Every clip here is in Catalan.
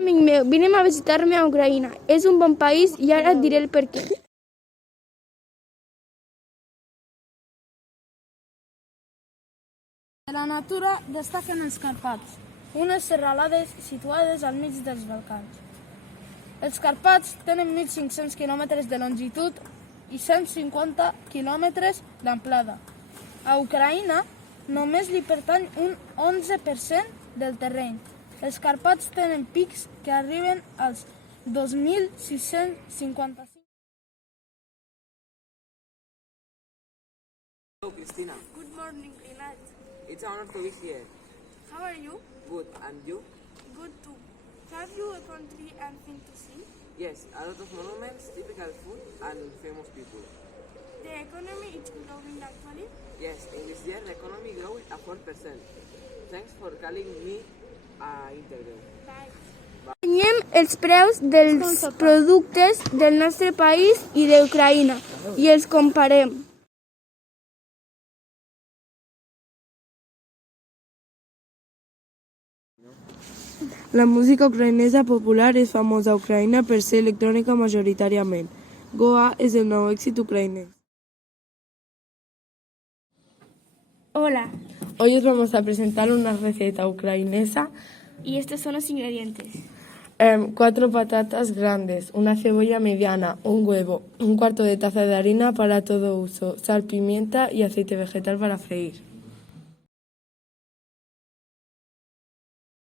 Amic meu, vinem a visitar-me a Ucraïna. És un bon país i ara et diré el per què. De la natura destaquen els Carpats, unes serralades situades al mig dels Balcans. Els Carpats tenen 1.500 quilòmetres de longitud i 150 quilòmetres d'amplada. A Ucraïna només li pertany un 11% del terreny. Els Carpats tenen pics que arriben als 2.655. Hello, Christina. Good morning, Rinat. It's an honor to be here. How are you? Good. And you? Good too. Have you a country and thing to see? Yes, a lot of monuments, typical food, and famous people. The economy is growing actually. Yes, in this year the economy grew at 4%. Thanks for calling me interview. Bye. Guanyem els preus dels productes del nostre país i d'Ucraïna i els comparem. La música ucraïnesa popular és famosa a Ucraïna per ser electrònica majoritàriament. Goa és el nou èxit ucraïnès. Hola, Hoy os vamos a presentar una receta ucrainesa. y estos son los ingredientes. 4 patatas grandes, una cebolla mediana, un huevo, un cuarto de taza de harina para todo uso, sal, pimienta y aceite vegetal para freír.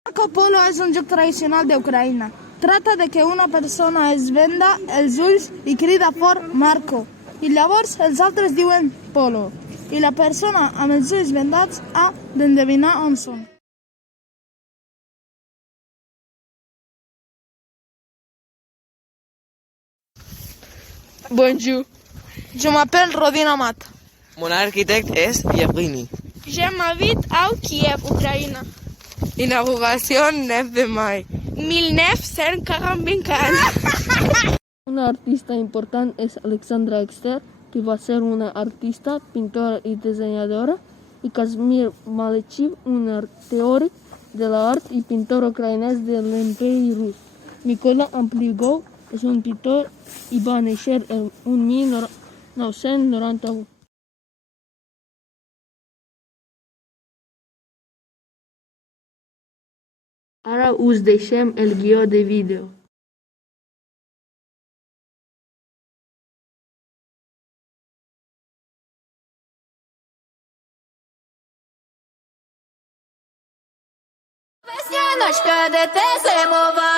Marco Polo és un joc tradicional d'Ucraïna. Trata de que una persona es venda els ulls i crida fort Marco. I llavors els altres diuen Polo. I la persona amb els ulls vendats ha d'endevinar on són. Bonjour. Je m'appelle Rodin Amat. Mon arquitect és Yevgeny. Je m'habite a Kiev, Ucraïna. Inauguración 9 de mayo. 1945. Una artista important és Alexandra Exter, que va ser una artista, pintora i dissenyadora, i Kazimir Malechiv, un teòric de l'art i pintor ucraïnès de l'Imperi Rus. Mikola Ampliagov és un pintor i va néixer en 1991. Ara us deixem el guió de vídeo. Весняночка, де те зимова,